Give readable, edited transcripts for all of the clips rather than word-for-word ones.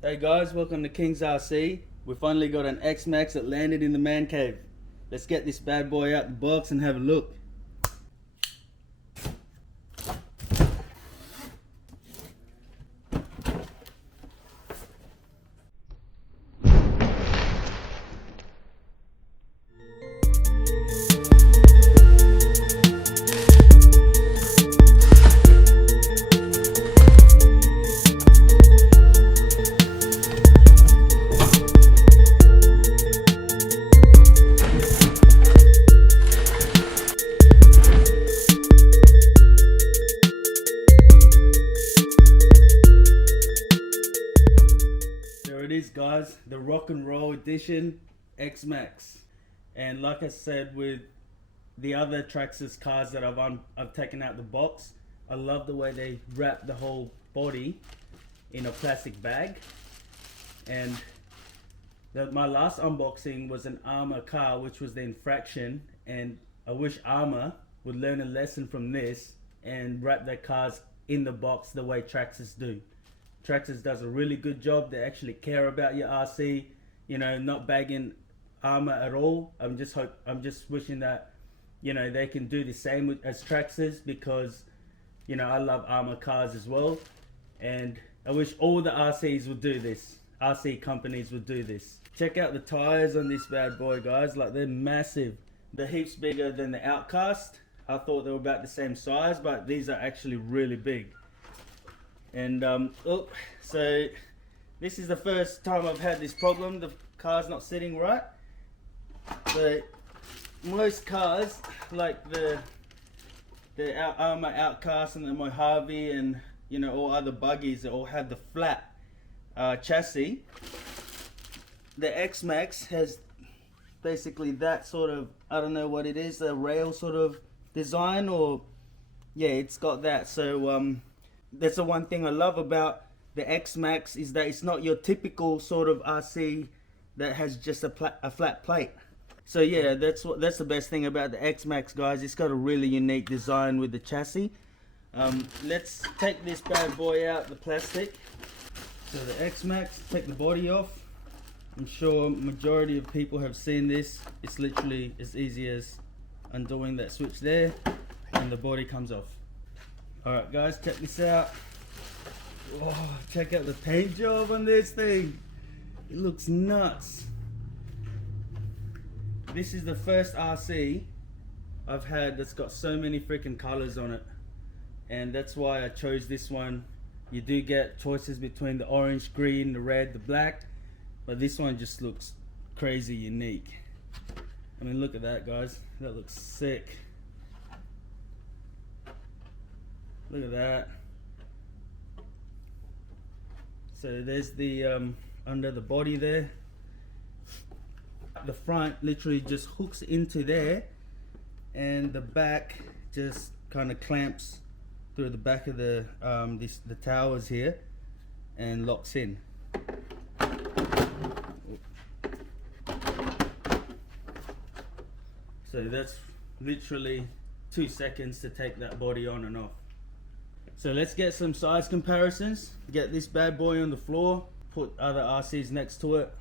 Hey guys, welcome to King's RC. We finally got an X-Max that landed in the man cave. Let's get this bad boy out the box and have a look. There it is guys, the rock and roll edition X-Max. And like I said with the other Traxxas cars that I've taken out the box, I love the way they wrap the whole body in a plastic bag. And my last unboxing was an Arrma car, which was the Infraction, and I wish Arrma would learn a lesson from this and wrap their cars in the box the way Traxxas do. Traxxas does a really good job. They actually care about your RC, you know, not bagging Arrma at all. I'm just wishing that, you know, they can do the same as Traxxas, because, you know, I love Arrma cars as well, and I wish all the RCs would do this. RC companies would do this. Check out the tires on this bad boy, guys. Like, they're massive. They're heaps bigger than the Outcast. I thought they were about the same size, but these are actually really big. And so this is the first time I've had this problem. The car's not sitting right. So most cars, like the Arrma Outcast and the Mojave and, you know, all other buggies, that all have the flat chassis. The X-Max has basically that sort of, I don't know what it is, a rail sort of design, or yeah, it's got that. So that's the one thing I love about the X-Max, is that it's not your typical sort of RC that has just a flat plate. So yeah, that's the best thing about the X-Max, guys. It's got a really unique design with the chassis. Let's take this bad boy out, the plastic. So the X-Max, take the body off. I'm sure majority of people have seen this. It's literally as easy as undoing that switch there, and the body comes off. Alright guys, check this out. Oh, check out the paint job on this thing. It looks nuts. This is the first RC I've had that's got so many freaking colors on it, and that's why I chose this one. You do get choices between the orange, green, the red, the black, but this one just looks crazy unique. I mean, look at that, guys. That looks sick. Look at that. So there's the under the body there. The front literally just hooks into there, and the back just kind of clamps through the back of the the towers here and locks in. So that's literally 2 seconds to take that body on and off. So let's get some size comparisons. Get this bad boy on the floor, put other RCs next to it.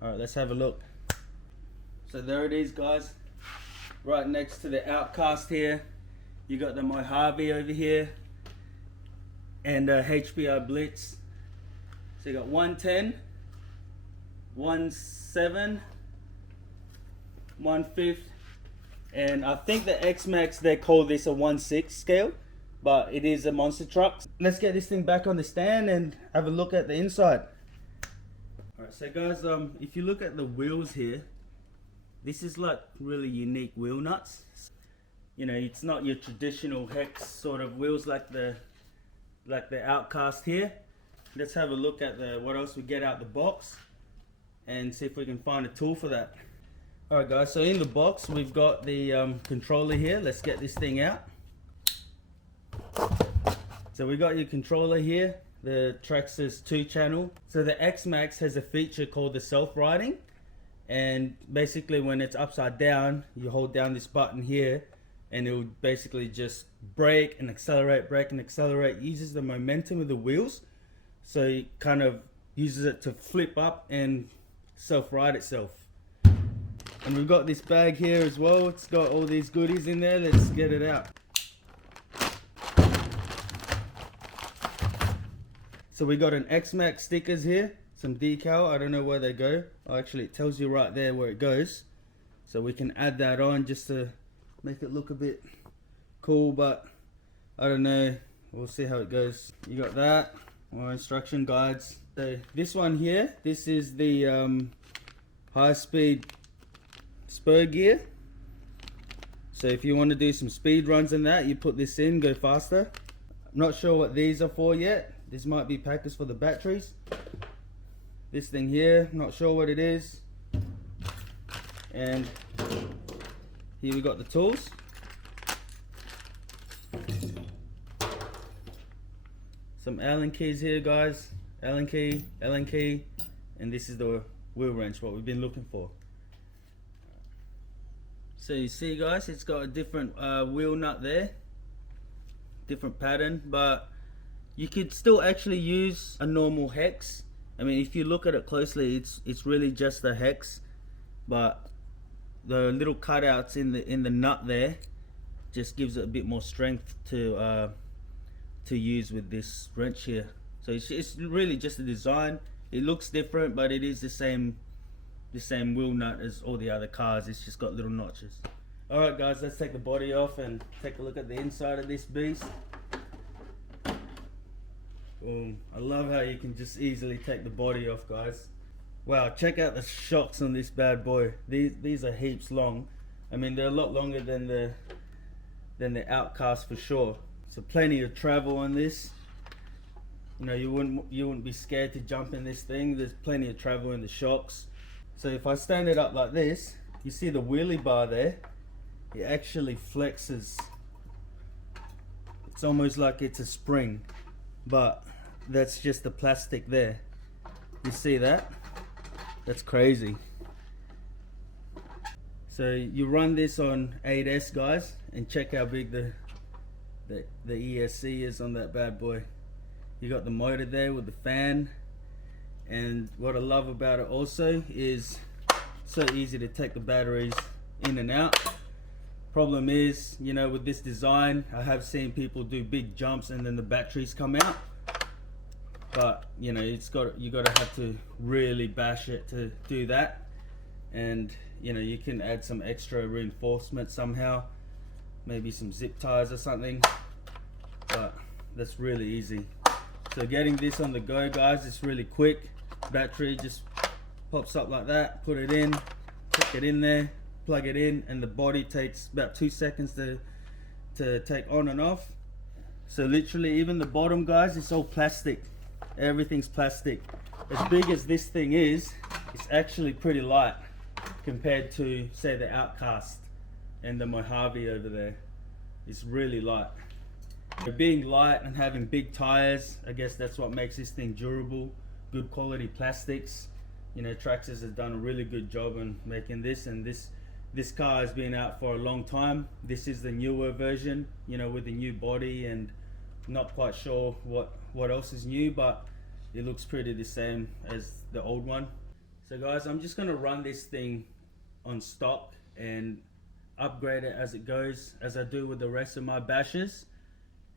Alright, let's have a look. So there it is, guys. Right next to the Outcast here. You got the Mojave over here, and HPR Blitz. So you got 110, 1.7, 1/5, and I think the X-Max, they call this a 1/6 scale, but it is a monster truck. Let's get this thing back on the stand and have a look at the inside. Alright, so guys, if you look at the wheels here, this is like really unique wheel nuts. You know, it's not your traditional hex sort of wheels like the Outcast here. Let's have a look at what else we get out the box and see if we can find a tool for that. Alright guys, so in the box we've got the controller here. Let's get this thing out. So we got your controller here, the Traxxas 2-channel. So the X-Max has a feature called the self-riding, and basically when it's upside down, you hold down this button here and it will basically just brake and accelerate, it uses the momentum of the wheels, so it kind of uses it to flip up and self-right itself. And we've got this bag here as well. It's got all these goodies in there. Let's get it out. So we got an X-Max stickers here, some decal. I don't know where they go. Oh, actually it tells you right there where it goes. So we can add that on just to make it look a bit cool, but I don't know. We'll see how it goes. You got that, more instruction guides. So this one here, this is the high speed spur gear. So if you want to do some speed runs in that, you put this in, go faster. I'm not sure what these are for yet. This might be packers for the batteries. This thing here, not sure what it is. And here we got the tools. Some Allen keys here, guys. Allen key, and this is the wheel wrench, what we've been looking for. So you see guys, it's got a different wheel nut there, different pattern, but you could still actually use a normal hex. I mean, if you look at it closely, it's really just a hex, but the little cutouts in the nut there just gives it a bit more strength to use with this wrench here. So it's really just a design. It looks different, but it is the same wheel nut as all the other cars. It's just got little notches. Alright guys, let's take the body off and take a look at the inside of this beast. Boom. I love how you can just easily take the body off, guys. Wow, check out the shocks on this bad boy. These are heaps long. I mean, they're a lot longer than the Outcast for sure. So plenty of travel on this. You know, you wouldn't be scared to jump in this thing. There's plenty of travel in the shocks. So if I stand it up like this, you see the wheelie bar there? It actually flexes. It's almost like it's a spring, but that's just the plastic there. You see that? That's crazy. So you run this on 8S, guys, and check how big the ESC is on that bad boy. You got the motor there with the fan, and what I love about it also is so easy to take the batteries in and out. Problem is, you know, with this design, I have seen people do big jumps and then the batteries come out, but you know, you gotta have to really bash it to do that. And you know, you can add some extra reinforcement somehow, maybe some zip ties or something, but that's really easy. So getting this on the go, guys, it's really quick. Battery just pops up like that, put it in, stick it in there, plug it in, and the body takes about 2 seconds to take on and off. So literally, even the bottom, guys, it's all plastic. Everything's plastic. As big as this thing is, it's actually pretty light compared to, say, the Outcast and the Mojave over there. It's really light. Being light and having big tires, I guess that's what makes this thing durable. Good quality plastics. You know, Traxxas has done a really good job on making this, and this car has been out for a long time. This is the newer version, you know, with the new body, and not quite sure what else is new, but it looks pretty the same as the old one. So guys, I'm just gonna run this thing on stock and upgrade it as it goes, as I do with the rest of my bashes.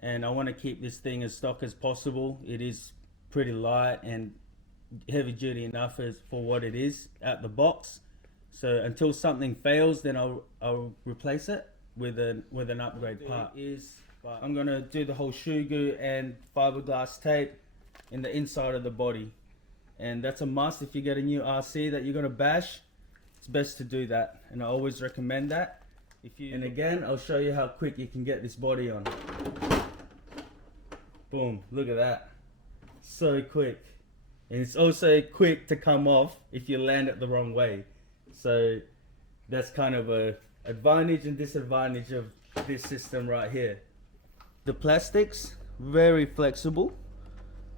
And I want to keep this thing as stock as possible. It is pretty light and heavy duty enough for what it is out the box. So until something fails, then I'll replace it with an upgrade part. I'm gonna do the whole Shugu and fiberglass tape in the inside of the body, and that's a must if you get a new RC that you're gonna bash. It's best to do that, and I always recommend that. And again, I'll show you how quick you can get this body on. Boom, look at that. So quick. And it's also quick to come off if you land it the wrong way. So that's kind of a advantage and disadvantage of this system right here. The plastics, very flexible.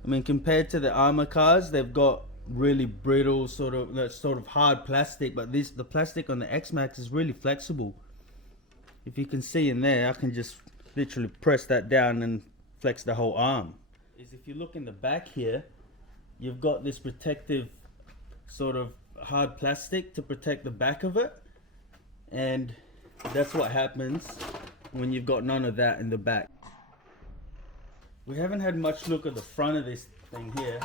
I mean, compared to the Arrma cars, they've got really brittle, sort of hard plastic, but the plastic on the X-Max is really flexible. If you can see in there, I can just literally press that down and flex the whole arm. If you look in the back here, you've got this protective sort of hard plastic to protect the back of it, and that's what happens when you've got none of that in the back. We haven't had much look at the front of this thing here.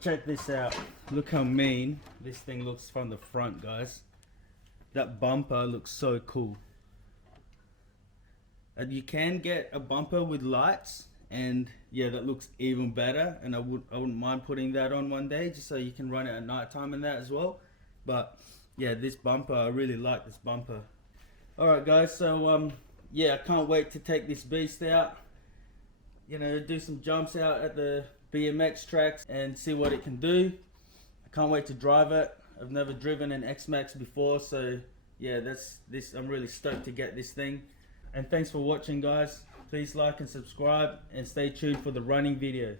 Check this out. Look how mean this thing looks from the front, guys. That bumper looks so cool. And you can get a bumper with lights, and yeah, that looks even better, and I wouldn't mind putting that on one day just so you can run it at night time and that as well. But yeah, this bumper, I really like this bumper. Alright guys, so yeah, I can't wait to take this beast out, you know, do some jumps out at the BMX tracks and see what it can do. I can't wait to drive it. I've never driven an X-Maxx before, so yeah, I'm really stoked to get this thing. And thanks for watching, guys. Please like and subscribe, and stay tuned for the running video.